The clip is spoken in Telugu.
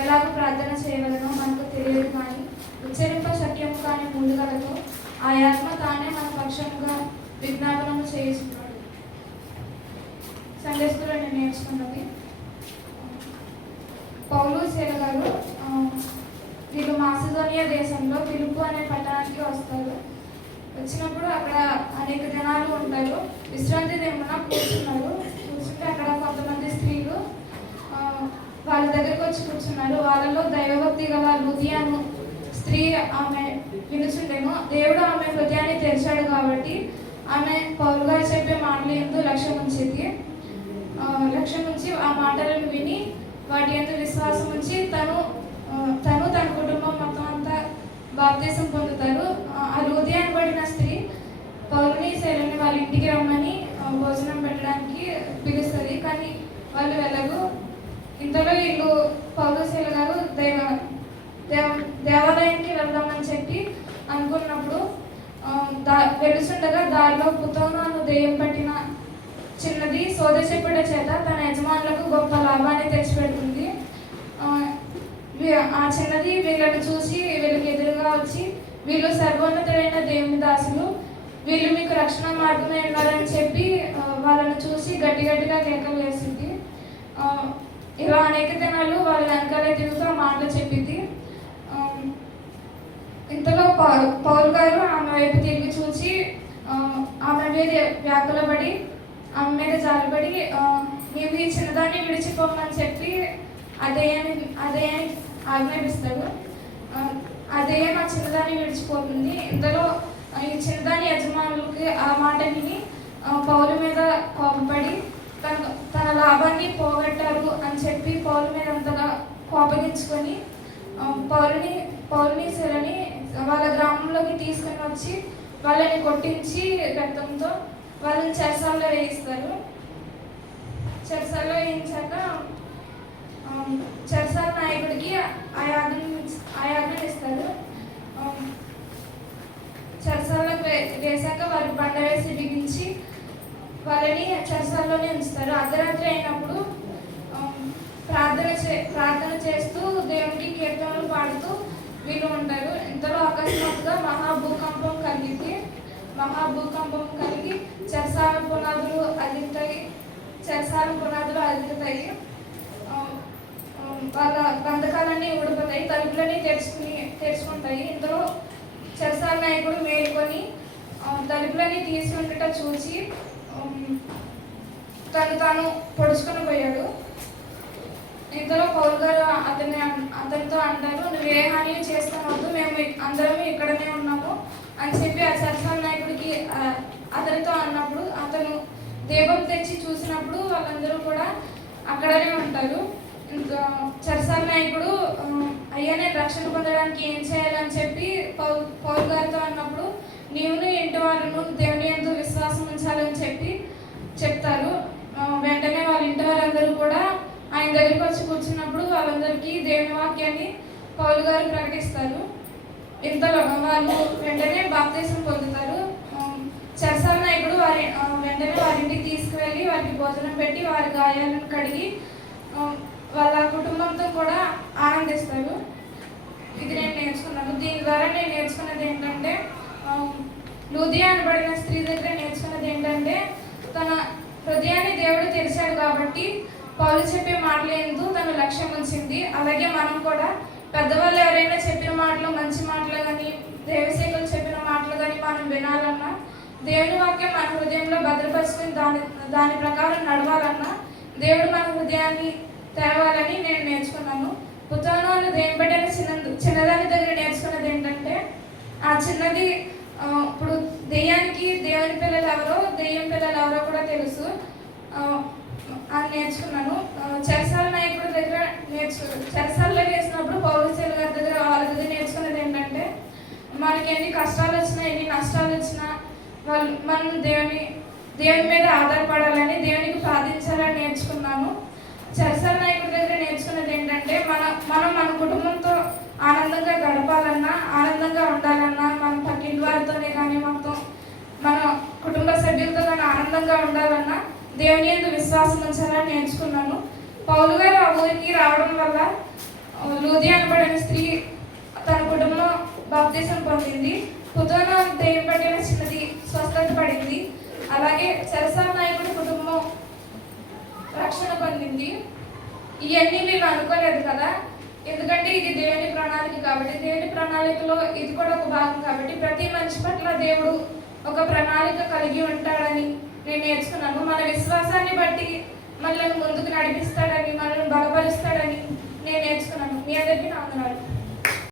ఎలాగ ప్రార్థన చేయగలనో మనకు తెలియదు కానీ ఉచ్చరింప శక్యము కానీ ముందుగలతో ఆ ఆత్మ తానే మన పక్షముగా విజ్ఞాపనము చేయిస్తున్నాడు. సండే స్కూల్లో నేను నేర్చుకున్నది. పౌలు శీల గారు వీళ్ళు మాసిదోనియా దేశంలో పిలుపు అనే పట్టణానికి వస్తారు. వచ్చినప్పుడు అక్కడ అనేక జనాలు ఉంటారు. విశ్రాంతి దినమున కూర్చున్నారు. కూర్చుంటే అక్కడ కొంతమంది వాళ్ళ దగ్గరకు వచ్చి కూర్చున్నారు వాళ్ళలో దైవభక్తి గల హృదయాన్ని స్త్రీ ఆమె వినుచుండేను. దేవుడు ఆమె హృదయాన్ని తెరిచాడు కాబట్టి ఆమె పౌరు గారు చెప్పే మాటలు ఎందు లక్ష్యం ఉంచింది. ఆ, లక్ష్యం ఉంచి ఆ మాటలను విని వాటి ఎందు విశ్వాసం ఉంచి తను తను తన కుటుంబం మొత్తం అంతా బాప్తీసం పొందుతారు. ఆ, హృదయాన్ని పడిన స్త్రీ పౌరుని శైలిని వాళ్ళ ఇంటికి రమ్మని భోజనం పెట్టడానికి పిలుస్తుంది. కానీ వాళ్ళు వెళ్ళగు ఇంతలో వీళ్ళు పౌరశీల గారు దేవ దేవాలయానికి వెళ్దామని చెప్పి అనుకున్నప్పుడు దా వెలుసుండగా దారిలో పుతోనాను దెయ్యం పట్టిన చిన్నది సోద చెప్పుడ చేత తన యజమానులకు గొప్ప లాభాన్ని తెచ్చిపెడుతుంది. ఆ, చిన్నది వీళ్ళని చూసి వీళ్ళకి ఎదురుగా వచ్చి వీళ్ళు సర్వోన్నతుడైన దేవుని దాసులు వీళ్ళు మీకు రక్షణ మార్గమే ఉన్నారని చెప్పి వాళ్ళని చూసి గట్టి గట్టిగా కేకలు వేసింది. ఇలా అనేక దినాలు వాళ్ళ వెనకాలే తిరుగుతూ ఆ మాటలు చెప్పింది. ఇంతలో పౌ- పౌరు గారు ఆమె వైపు తిరిగి చూసి ఆమె మీద వ్యాకులపడి ఆమె మీద జాలిపడి ఆ, నీవు ఈ చిన్నదాన్ని విడిచిపోమని చెప్పి అదే అదే ఆజ్ఞాపిస్తాడు ఆ, అదే మా చిన్నదాన్ని విడిచిపోతుంది. ఇంతలో ఈ చిన్నదాని యజమానులకి ఆ మాట విని పౌరు మీద కోపపడి తన తన లాభాన్ని పోగొట్టారు అని చెప్పి పౌలు మీద అంతగా కోపగించుకొని పౌరుని పౌరుని వాళ్ళ గ్రామంలోకి తీసుకుని వచ్చి వాళ్ళని కొట్టించి రక్తంతో వాళ్ళని చెరసాల్లో వేయిస్తారు. చెరసాల్లో వేయించాక చెరసాల నాయకుడికి ఆ యాజ్ఞ ఆ ఇస్తారు. ఆ, చెరసాలకు వేశాక వారి బండ వేసి బిగించి వాళ్ళని చెరసాల్లోనే ఉంచుతారు. అర్ధరాత్రి అయినప్పుడు ప్రార్థన చే ప్రార్థన చేస్తూ దేవునికి కీర్తనలు పాడుతూ వీళ్ళు ఉంటారు. ఇంతలో అకస్మాత్తుగా మహాభూకంపం కలిగింది మహాభూకంపం కలిగి చెరసాల పునాదులు అదితాయి చెరసాల పునాదులు అదితాయి వాళ్ళ బంధకాలన్నీ ఊడిపోతాయి. తలుపులన్నీ తెరుచుకుని తెరుచుకుంటాయి. ఇందులో చెరసాల నాయకుడు మేల్కొని తలుపులన్నీ తీసుకుంటుట చూసి తను తాను పొడుచుకొని పోయాడు. ఇంతలో పౌల్ గారు అన్- అతనితో అంటారు నువ్వు ఏ హాని చేస్తామొద్దు మేము అందరం ఇక్కడనే ఉన్నాము అని చెప్పి ఆ సరసాల నాయకుడికి అతనితో అన్నప్పుడు అతను దీపం తెచ్చి చూసినప్పుడు వాళ్ళందరూ కూడా అక్కడనే ఉంటారు. ఇంకా చరసాల నాయకుడు అయ్యా నేను రక్షణ పొందడానికి ఏం చేయాలని చెప్పి పౌ పౌల్ గారితో అన్నప్పుడు నీవును ఇంటి వారును దేవుని ఎంతో విశ్వాసం ఉంచాలని చెప్పి చెప్తారు ఆ, వెంటనే వాళ్ళ ఇంటి వారందరూ కూడా ఆయన దగ్గరికి వచ్చి కూర్చున్నప్పుడు వాళ్ళందరికీ దేవుని వాక్యాన్ని పౌలు గారు ప్రకటిస్తారు. ఇంతలో వాళ్ళు వెంటనే బాప్తీసం పొందుతారు. ఆ, చెరసాల నాయకుడు వారి వెంటనే వారింటికి తీసుకువెళ్ళి వారికి భోజనం పెట్టి వారి గాయాలను కడిగి వాళ్ళ కుటుంబంతో కూడా ఆనందిస్తారు. ఇది నేను నేర్చుకున్నాను. దీని ద్వారా నేను నేర్చుకున్నది ఏంటంటే ఆ, అనబడిన స్త్రీ దగ్గర నేర్చుకున్నది ఏంటంటే తన హృదయాన్ని దేవుడు తెరిచాడు కాబట్టి పౌలు చెప్పే మాటలు ఎందు తన లక్ష్యం ఉంచింది. అలాగే మనం కూడా పెద్దవాళ్ళు ఎవరైనా చెప్పిన మాటలు మంచి మాటలు కానీ దేవసేకులు చెప్పిన మాటలు కానీ మనం వినాలన్నా దేవుని వాక్యం మన హృదయంలో భద్రపరుచుకుని దాని దాని ప్రకారం నడవాలన్నా దేవుడు మన హృదయాన్ని తెరవాలని నేను నేర్చుకున్నాను. పుతాను దేని బట్టి చిన్న చిన్నదాని దగ్గర నేర్చుకున్నది ఏంటంటే ఆ చిన్నది ఇప్పుడు దెయ్యానికి దేవుని పిల్లలు ఎవరో దెయ్యం పిల్లలు ఎవరో కూడా తెలుసు. నేర్చుకున్నాను. చెరసాల నాయకుడి దగ్గర నేర్చు చెరసాలలో వేసినప్పుడు పౌరసేల గారి దగ్గర వాళ్ళ దగ్గర నేర్చుకున్నది ఏంటంటే మనకి ఎన్ని కష్టాలు వచ్చినా ఎన్ని నష్టాలు వచ్చినా వాళ్ళు మనం దేవుని దేవుని మీద ఆధారపడాలని దేవునికి ప్రార్థించాలని నేర్చుకున్నాను. చెరసాల నాయకుడి దగ్గర నేర్చుకున్నది ఏంటంటే మన మనం మన కుటుంబంతో ఆనందంగా గడపాలన్నా ఆనందంగా ఉండాలన్నా మన పక్కింటి వారితోనే కానీ మొత్తం మన కుటుంబ సభ్యులతో కానీ ఆనందంగా ఉండాలి దేవుని ఎందు విశ్వాసం ఉంచాలని నేర్చుకున్నాను పౌలు గారు ఆ ఊరికి రావడం వల్ల లూది అనబడిన స్త్రీ తన కుటుంబం బాప్తీసం పొందింది. పుతోన దేవుని పట్టిన చిన్నది స్వస్థత పడింది. అలాగే సరసా నాయకుడి కుటుంబం రక్షణ పొందింది. ఇవన్నీ మేము అనుకోలేదు కదా. ఎందుకంటే ఇది దేవుని ప్రణాళిక కాబట్టి దేవుని ప్రణాళికలో ఇది కూడా ఒక భాగం కాబట్టి ప్రతి మనిషి పట్ల దేవుడు ఒక ప్రణాళిక కలిగి ఉంటాడని నేను నేర్చుకున్నాను. మన విశ్వాసాన్ని బట్టి మనల్ని ముందుకు నడిపిస్తాడని మనల్ని బలపరుస్తాడని నేను నేర్చుకున్నాను. మీ అందరికీ నా